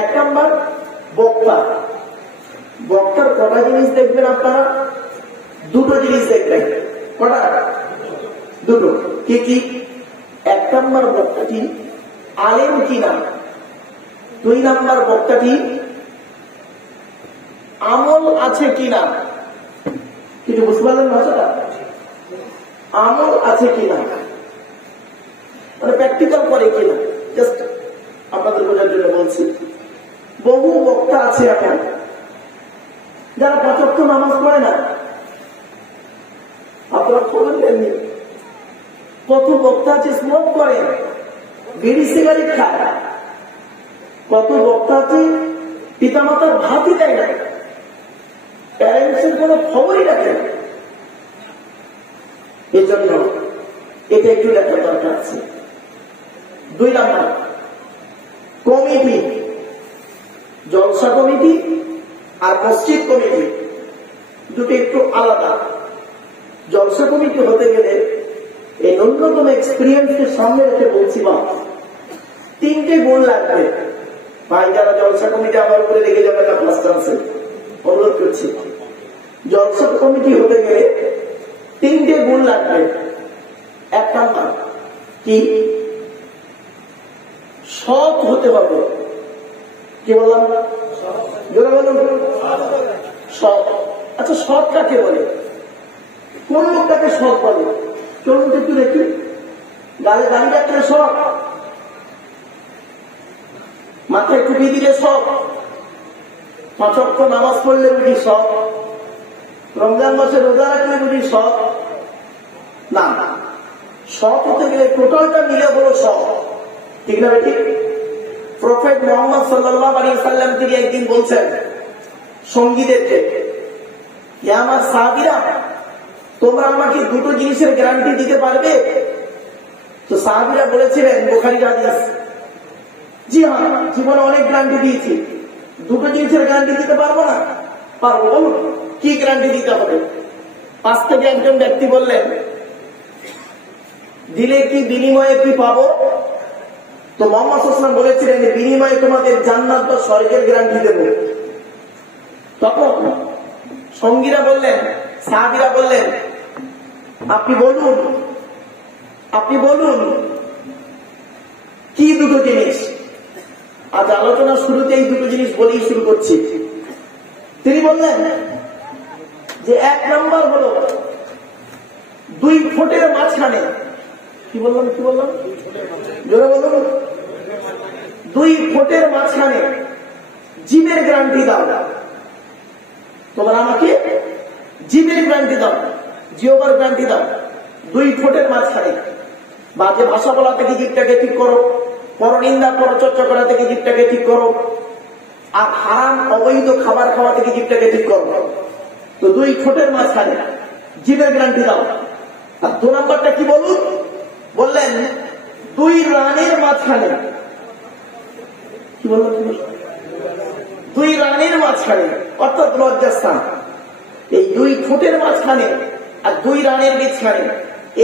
এক নম্বর বক্তা। বক্তার কটা জিনিস দেখবেন আপনারা? দুটো জিনিস দেখবেন। কটা? দুটো। কি কি? এক নম্বর বক্তাটি আলেম কিনা, দুই নম্বর বক্তাটি আমল আছে কিনা। কিছু বুঝতে পারলেন ভাষাটা? আমল আছে কিনা মানে প্র্যাকটিক্যাল করে কিনা, জাস্ট আপনাদের বোঝার জন্য বলছি। বহু বক্তা আছে এখন যারা ৫ ওয়াক্ত নামাজ পড়ে না। আপনারা খবর দেননি কত বক্তা আছে স্মোক করে, বিড়ি সিগারেট খায়। কত বক্তা আছে পিতামাতার ভাতই দেয় না, প্যারেন্টসের কোন খবরই রাখে না। এই জন্য এটা একটু দেখার দরকার আছে। দুই নম্বর কমিটি, জলসা কমিটি আর মসজিদ কমিটি দুটো একটু আলাদা। জলসা কমিটি হতে গেলে এই ন্যূনতম এক্সপিরিয়েন্সকে সামনে রেখে বলছি, বা 3টে গুণ লাগবে। ভাই যারা জলসা কমিটি আমার উপরে লেগে যাবে না, প্লাস চান্সে অনুরোধ করছি। জলসা কমিটি হতে গেলে 3টে গুণ লাগবে। এক নম্বর কি? সৎ হতে হবে। কি বললাম? জোরে বলুন। সৎ। আচ্ছা, সৎ কাকে বলে? কোন লোকটাকে সৎ বলে? চলুন একটু দেখি। গালে দাঁড়িয়ে রাখলে সৎ, মাথায় টুপি দিলে সৎ, ৫ ওয়াক্ত নামাজ পড়লে বুঝি সৎ, রমজান মাসে রোজা রাখলে বুঝি সৎ? না, সৎ হতে গেলে টোটালটা মিলে বলো সৎ। ঠিক না? ঠিক। প্রফেট মুহাম্মদ সাল্লাল্লাহু আলাইহি ওয়াসাল্লাম থেকে একদিন বলছেন সঙ্গীদেরকে, আমার সাহাবীরা তোমরা আমাকে দুটো জিনিসের গ্যারান্টি দিতে পারবে? তো সাহাবীরা বলেছিলেন, বুখারীর হাদিস, জি হ্যাঁ, জীবনে অনেক গ্যারান্টি দিয়েছি, দুটো জিনিসের গ্যারান্টি দিতে পারবো না। পারবো। বলুন কি গ্যারান্টি দিতে হবে? পাশ থেকে একজন ব্যক্তি বললেন, দিলে কি বিনিময়ে কি পাবো? তো মুহাম্মদ সাল্লাল্লাহু আলাইহি ওয়াসাল্লাম বলেছিলেন, বিনিময়ে তোমাদের জান্নাত বা স্বর্গের গ্যারান্টি দেব। তখন সঙ্গীরা বললেন, সাহাবীরা বললেন, আপনি বলুন, আপনি বলুন কি দুটো জিনিস? আজ আলোচনা শুরুতে এই দুটো জিনিস বলেই শুরু করছি। তিনি বললেন যে 1 নম্বর হলো 2 ফুটের মাঝখানে। কি বললাম? কি বললাম? জোরে বলুন। 2 ফুটের মাঝখানে জিমের গ্যারান্টি দাও। তোমরা আমাকে জিমের গ্যারান্টি দাও, জিওবার গ্যারান্টি দাও। 2 ফুটের মাঝখানে বাজে ভাষা বলা থেকে জীবটাকে ঠিক করো, পরনিন্দা পরচর্চা করা থেকে জীবটাকে ঠিক করো, আর হারাম অবৈধ খাবার খাওয়া থেকে জীবটাকে ঠিক করো। তো 2 ফুটের মাঝখানে জিমের গ্যারান্টি দাও। আর 2 নম্বরটা কি বলুন? বললেন 2 রানের মাঝখানে। কি বললেন? 2 রানের মাঝখানে, অর্থাৎ লজ্জাস্থান। এই 2 ফুটের মাঝখানে আর 2 রানের মাঝখানে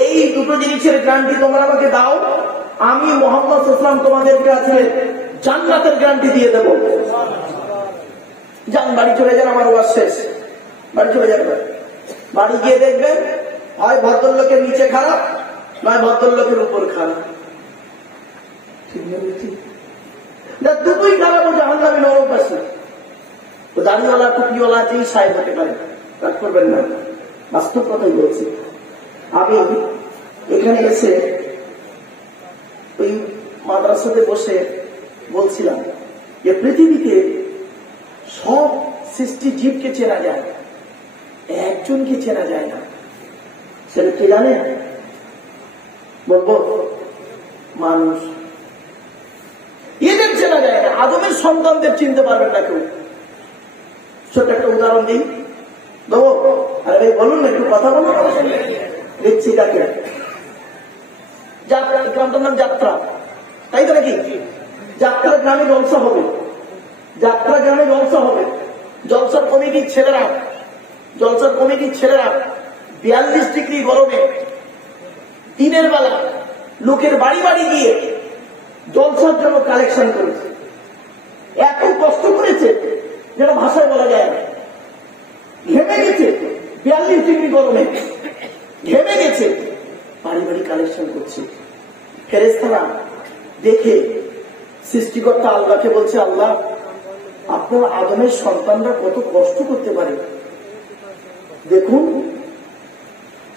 এই দুটো জিনিসের গ্যারান্টি তোমরা আমাকে দাও, আমি মুহাম্মদ সাল্লাল্লাহু আলাইহি ওয়াসাল্লাম তোমাদের কাছে জান্নাতের গ্যারান্টি দিয়ে দেব। যান বাড়ি চলে যান, আমার ওয়াজ শেষ। বাড়ি চলে যাবেন। বাড়ি গিয়ে দেখবেন হয় ভদ্রলোকের নিচে খারাপ, নয় ভদ্রলোকের উপর খারাপ। দুটোই খারাপ। ও জাহান্নামী নরকবাসী। তো দাড়িওয়ালা টুপিওয়ালা যেই সাহেব হতে পারে, রাগ করবেন না, বাস্তব কথাই বলছি। আমি এখানে এসে ওই মাদ্রাসাতে বসে বলছিলাম যে পৃথিবীতে সব সৃষ্টি জীবকে চেনা যায়, একজনকে চেনা যায় না। সেটা কে জানে? বলবো মানুষ। এদের চেনা যায় না। আদমের সন্তানদের চিনতে পারবেন না কেউ। ছোট্ট একটা উদাহরণ দিই, দেবো? আরে ভাই বলুন না, একটু কথা বলুন। দেখছি তাকে যাত্রা, গ্রামটার নাম যাত্রা, তাই তো নাকি? যাত্রা গ্রামে জলসা হবে, যাত্রা গ্রামে জলসা হবে। জলসার কমিটির ছেলেরা 42 ডিগ্রি গরমে দিনের বেলা লোকের বাড়ি বাড়ি গিয়ে জলসার জন্য কালেকশন করেছে। 1 যেটা ভাষায় বলা যায় না। ঘেমে গেছে 42 ডিগ্রি গরমে, ঘেমে গেছে, বাড়ি বাড়ি কালেকশন করছে। ফেরেশতারা দেখে সৃষ্টিকর্তা আল্লাহকে বলছে, আল্লাহ আপনার আদমের সন্তানরা কত কষ্ট করতে পারে, দেখুন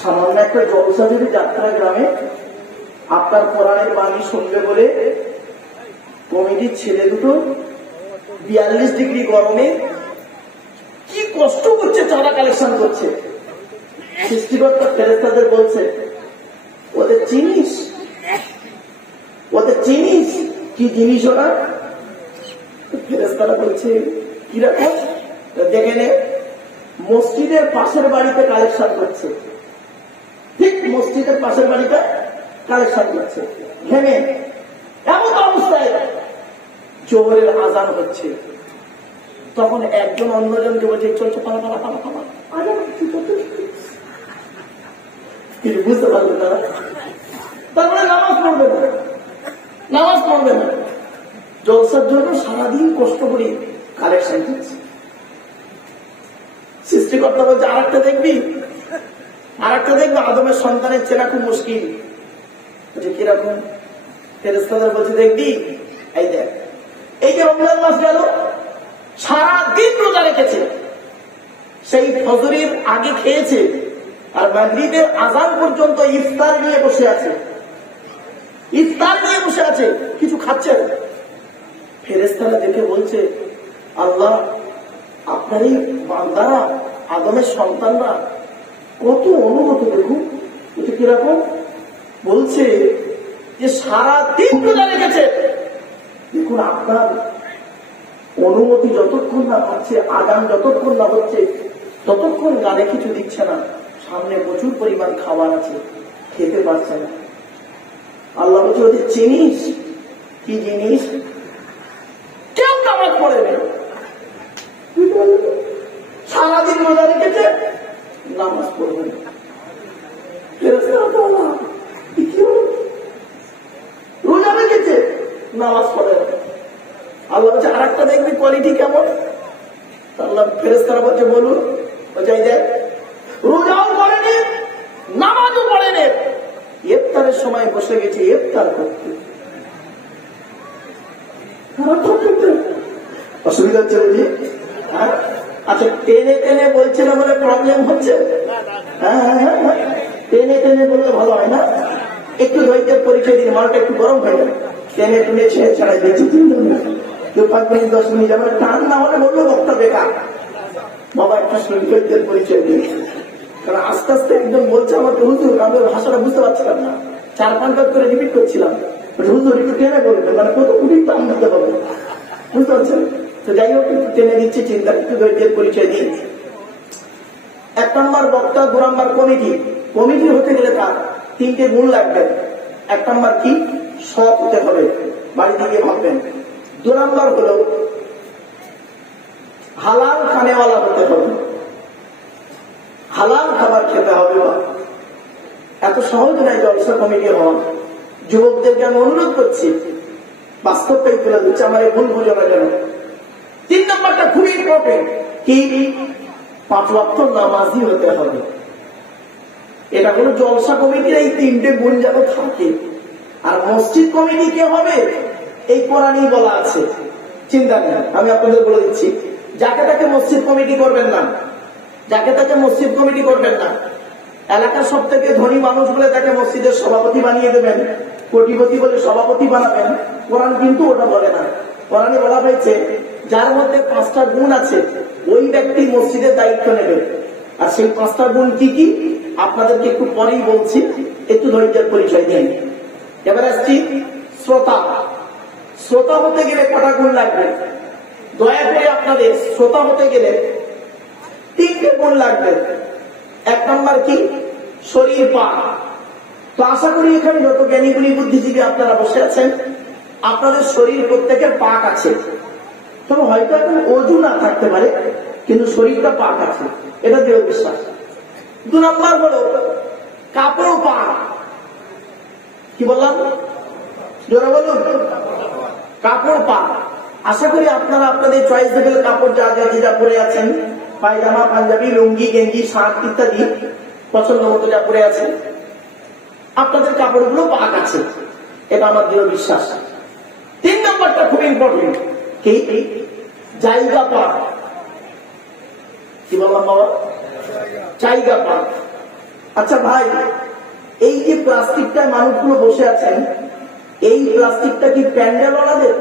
সামান্য একটা জলসা যদি যাত্রা গ্রামে আপনার কোরআনের বাণী শুনবে বলে কমিটির ছেলে দুটো 42 ডিগ্রি গরমে কি কষ্ট করছে, চাঁদা কালেকশন করছে। সৃষ্টিকর্তা ফেরেশতাদের বলছে, ওদের চিনিস, ওদের চিনিস কি জিনিস ওরা? ফেরেশতারা বলছে কিরকম? দেখে নে, মসজিদের পাশের বাড়িতে কালেকশন করছে, ঠিক মসজিদের পাশের বাড়িতে কালেকশন করছে, ঘেমে এমন অবস্থায় জোহরের আজান হচ্ছে। তখন একজন অন্যজনকে বলছে, চলছে পালা পালা পালা পালা, আজান হচ্ছে, কিছু বুঝতে পারবে তারা। তারপরে নামাজ পড়বে না, নামাজ পড়বে না, জলসার জন্য সারাদিন কষ্ট করে কালেকশন করছে। সৃষ্টিকর্তা বলছে, আর একটা দেখবি, আর একটা দেখবি, আদমের সন্তানের চেনা খুব মুশকিল। বলছে কিরকম? ফেরেশতাদের বলছে, দেখবি, এই দেখ, এই যে রমজান মাস গেল, সারাদিন রোজা রেখেছে, সেই ফজরের আগে খেয়েছে, আর মাগরিবের আযান পর্যন্ত ইফতার নিয়ে বসে আছে, ইফতার নিয়ে বসে আছে, কিছু খাচ্ছে না। ফেরেশতারা দেখে বলছে, আল্লাহ আপনারই বান্দারা, আদমের সন্তানরা কত অনুগত, দেখুন। এটা কিরকম? বলছে যে সারাদিন রোজা রেখেছে, দেখুন আপনার অনুমতি যতক্ষণ না পাচ্ছে, আগাম যতক্ষণ না হচ্ছে, ততক্ষণ গানে কিছু দিচ্ছে না, সামনে প্রচুর পরিমাণ খাবার আছে, খেতে পারছে না। আল্লাহ বলছে, ওদের চিনিস কি জিনিস? কেউ নামাজ পড়ে না, সারাদিন রোজা রেখেছে, নামাজ পড়বে না। রোজা রেখেছে, নামাজ পড়ে না। আল্লাহ বলছে, আর একটা দেখবি কোয়ালিটি কেমন? আল্লাহ ফেরেশতারা বলছে, বলুন। বলছে, এই দেখ, রোজাও পড়েনি, নামাজও পড়েনি, ইফতারের সময় বসে গেছে ইফতার করতে। অসুবিধা হচ্ছে বুঝি? আচ্ছা, টেনে টেনে বলছে না বলে প্রবলেম হচ্ছে? হ্যাঁ, টেনে টেনে বললে ভালো হয় না? একটু ধৈর্যের পরিচয় দিন, মালটা একটু গরম হয়ে যাবে, টেনে টেনে ছেড়ে ছাড়াই দিচ্ছি 3 মিনিট, 5 মিনিট 10 মিনিট, আমার টান না হলে বললো বক্তা বেকার। বাবা একটু ধৈর্যের পরিচয় দিন, কারণ আস্তে আস্তে একদম বলছে আমাকে, হুজুর আমি ভাষাটা বুঝতে পারছিলাম না, 4-5 বার করে রিপিট করছিলাম, হুজুর একটু টেনে বলবে, মানে কত কোটি টান দিতে পারবে, বুঝতে পারছেন? তো যাই হোক, একটু টেনে দিচ্ছি, চিন্তা, একটু ধৈর্যের পরিচয় দিন। 1 নম্বর বক্তা, 2 নম্বর কমিটি। কমিটি হতে গেলে তার 3টে গুণ লাগবে। 1 নম্বর কি? সৎ হতে হবে, বাড়িতে গিয়ে ভাববেন। 2 নম্বর হলো হালাল খানেওয়ালা হতে হবে, হালাল খাবার খেতে হবে। এত সহজ নয় জলসা কমিটি হওয়া। যুবকদেরকে আমি অনুরোধ করছি, বাস্তবটাই তুলে দিচ্ছে, আমার এই ভুল বুঝে না যেন। 3 নম্বরটা খুবই ইম্পর্টেন্ট, কি? 5 ওয়াক্ত নামাজি হতে হবে। এটা হলো জলসা কমিটির এই 3টে গুণ যেন থাকে। আর মসজিদ কমিটি কে হবে? এই কোরআনই বলা আছে, চিন্তা নেই, আমি আপনাদের বলে দিচ্ছি। যাকে তাকে মসজিদ কমিটি করবেন না, যাকে তাকে মসজিদ কমিটি করবেন না। এলাকার সব থেকে ধনী মানুষ বলে তাকে মসজিদের সভাপতি বানিয়ে দেবেন, কোটিপতি বলে সভাপতি বানাবেন, কোরআন কিন্তু ওটা বলে না। কোরআনে বলা হয়েছে, যার মধ্যে 5টা গুণ আছে ওই ব্যক্তি মসজিদের দায়িত্ব নেবে। আর সেই 5টা গুণ কি কি আপনাদেরকে একটু পরেই বলছি, একটু ধৈর্যের পরিচয় দিন। এবার আসছি শ্রোতা। শ্রোতা হতে গেলে কটা গুণ লাগবে? দয়া করে আপনাদের শ্রোতা হতে গেলে 3টে গুণ লাগবে। 1 নম্বর কি? শরীর পাক। তো আশা করি এখানে যত জ্ঞানীগুণী বুদ্ধিজীবী আপনারা বসে আছেন, আপনাদের শরীর প্রত্যেকের পাক আছে। তবে হয়তো এখন ওযু না থাকতে পারে, কিন্তু শরীরটা পাক আছে, এটা দৃঢ় বিশ্বাস। 2 নম্বর হলো কাপড় পাক। কি বললাম? জোরে বলুন। কাপড় পাক। আশা করি আপনারা আপনাদের চয়েসেবল কাপড় যা যা যা পরে আছেন, পায়জামা, পাঞ্জাবি, লুঙ্গি, গেঞ্জি, শার্ট ইত্যাদি পছন্দ মতো যা পরে আছেন, আপনাদের কাপড়গুলো পাক আছে, এটা আমার দৃঢ় বিশ্বাস। 3 নম্বরটা খুব ইম্পর্টেন্ট, কি জায়গা পাক। কি বললাম বাবা? জায়গা পাক। আচ্ছা ভাই, এই যে প্লাস্টিকটায় মানুষগুলো বসে আছেন, এই প্লাস্টিকটা কি প্যান্ডেলওয়ালাদের?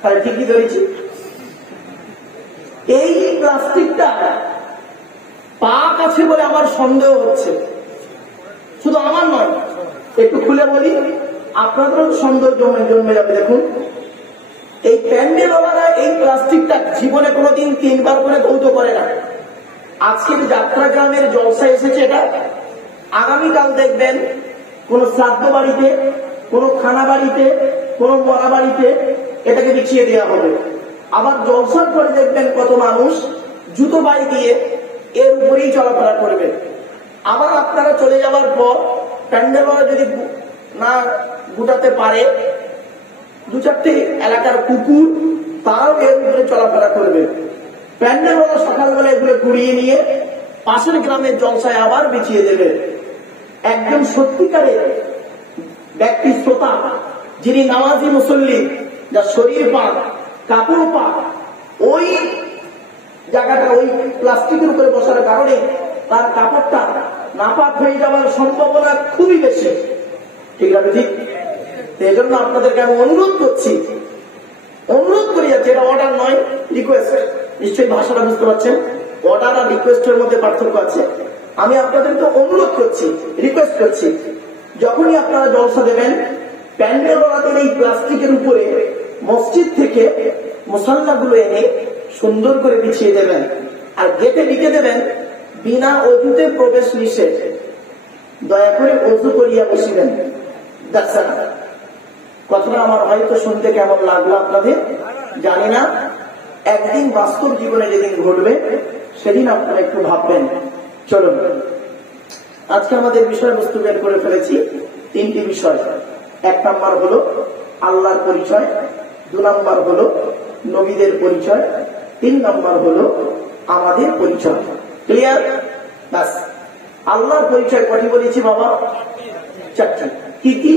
তাহলে ঠিকই ধরেছি। এই প্লাস্টিকটা পাক আছে বলে আমার সন্দেহ হচ্ছে, শুধু আমার নয়, একটু খুলে বলি, আপনাদেরও সন্দেহ জন্মে যাবে। দেখুন, এই প্যান্ডেলওয়ালারা এই প্লাস্টিকটা জীবনে কোনোদিন 3 বার করে ধৌত করে না। আজকের যাত্রা গ্রামের জলসা এসেছে এটা, আগামীকাল দেখবেন কোন শ্রাদ্ধ বাড়িতে, কোন খানা বাড়িতে, কোন মরা বাড়িতে এটাকে বিছিয়ে দেওয়া হবে। আবার জলসার পরে দেখবেন কত মানুষ জুতো পায়ে দিয়ে এর উপরেই চলাফেরা করবে। আবার আপনারা চলে যাওয়ার পর প্যান্ডেলওয়ালা যদি না গুটাতে পারে, 2-4টে এলাকার কুকুর তারাও এর উপরে চলাফেরা করবে। প্যান্ডেলওয়ালা সকালবেলা এগুলো ঘুরিয়ে নিয়ে পাশের গ্রামের জলসায় আবার বিছিয়ে দেবে। একজন সত্যিকারের ব্যক্তি, শ্রোতা, যিনি নামাজি মুসল্লি, যার শরীর পাক, কাপড় পাক, ওই জায়গাটা ওই প্লাস্টিকের উপরে বসার কারণে তার কাপড়টা নাপাক হয়ে যাওয়ার সম্ভাবনা খুবই বেশি। ঠিক আছে? ঠিক। এই জন্য আপনাদেরকে আমি অনুরোধ করি যাচ্ছি, এটা অর্ডার নয়, রিকোয়েস্ট। নিশ্চয়ই ভাষাটা বুঝতে পারছেন, অর্ডার আর রিকোয়েস্টের মধ্যে পার্থক্য আছে। আমি আপনাদেরকে অনুরোধ করছি, রিকোয়েস্ট করছি, যখনই আপনারা জলসা দেবেন, প্যান্ডেলওয়ালাদের এই প্লাস্টিকের উপরে মসজিদ থেকে মুসাল্লাগুলো এনে সুন্দর করে বিছিয়ে দেবেন, আর গেটে লিখে দেবেন বিনা অজুতে প্রবেশ নিষেধ, দয়া করে অজু করিয়া বসিবেন। কথাটা আমার হয়তো শুনতে কেমন লাগলো আপনাদের জানি না, একদিন বাস্তব জীবনে যেদিন ঘটবে সেদিন আপনারা একটু ভাববেন। চলুন, আজকে আমাদের বিষয়বস্তু বের করে ফেলেছি 3টি বিষয়। 1 নাম্বার হলো আল্লাহর পরিচয়, 2 নাম্বার হলো নবীদের পরিচয়, 3 নাম্বার হলো আমাদের পরিচয়। ক্লিয়ার? ব্যাস। আল্লাহর পরিচয় কটি বলেছি বাবা? 4টি। কি কি?